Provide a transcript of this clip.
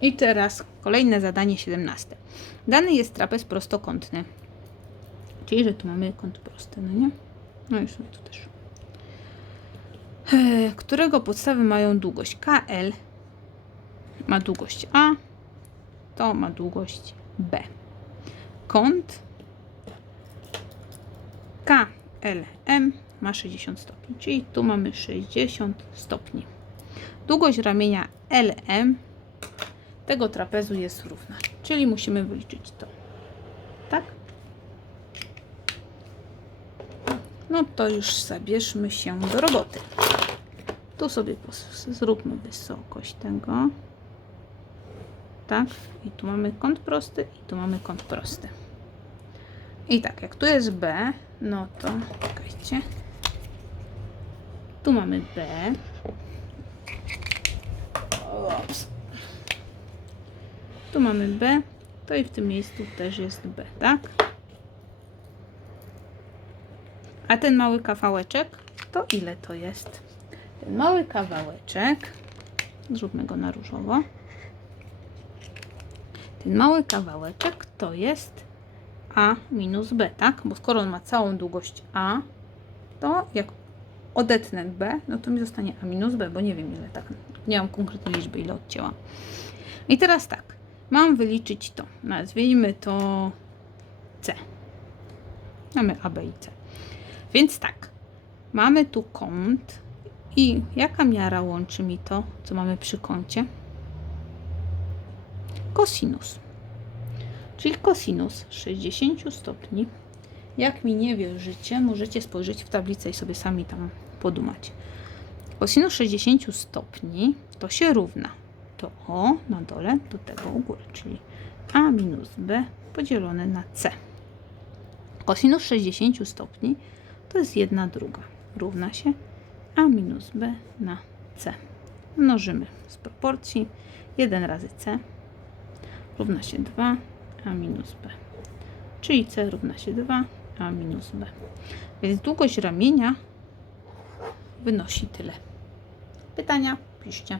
I teraz kolejne zadanie 17. Dany jest trapez prostokątny. Czyli, że tu mamy kąt prosty, no nie? No i sobie tu też. E, Którego podstawy mają długość KL ma długość A, to ma długość B. Kąt KLM ma 60 stopni, czyli tu mamy 60 stopni. Długość ramienia LM tego trapezu jest równa, czyli musimy wyliczyć to. Tak? No to już zabierzmy się do roboty. Tu sobie zróbmy wysokość tego. Tak, i tu mamy kąt prosty, i tu mamy kąt prosty. I tak, jak tu jest B, no to czekajcie. Tu mamy B. Ops. Tu mamy B, to i w tym miejscu też jest B, tak? A ten mały kawałeczek, to ile to jest? Ten mały kawałeczek, zróbmy go na różowo. Ten mały kawałeczek to jest A minus B, tak? Bo skoro on ma całą długość A, to jak odetnę B, no to mi zostanie A minus B, bo nie wiem ile tak, nie mam konkretnej liczby, ile odcięłam. I teraz tak, mam wyliczyć to. Nazwijmy to C. Mamy A, B i C. Więc tak, mamy tu kąt i jaka miara łączy mi to, co mamy przy kącie? Kosinus. Czyli kosinus 60 stopni. Jak mi nie wierzycie, możecie spojrzeć w tablicę i sobie sami tam podumać. Kosinus 60 stopni to się równa to O na dole do tego u góry, czyli A minus B podzielone na C. Kosinus 60 stopni to jest 1 druga. Równa się A minus B na C. Mnożymy z proporcji 1 razy C równa się 2 A minus B. Czyli C równa się 2 A minus B. Więc długość ramienia wynosi tyle. Pytania piszcie.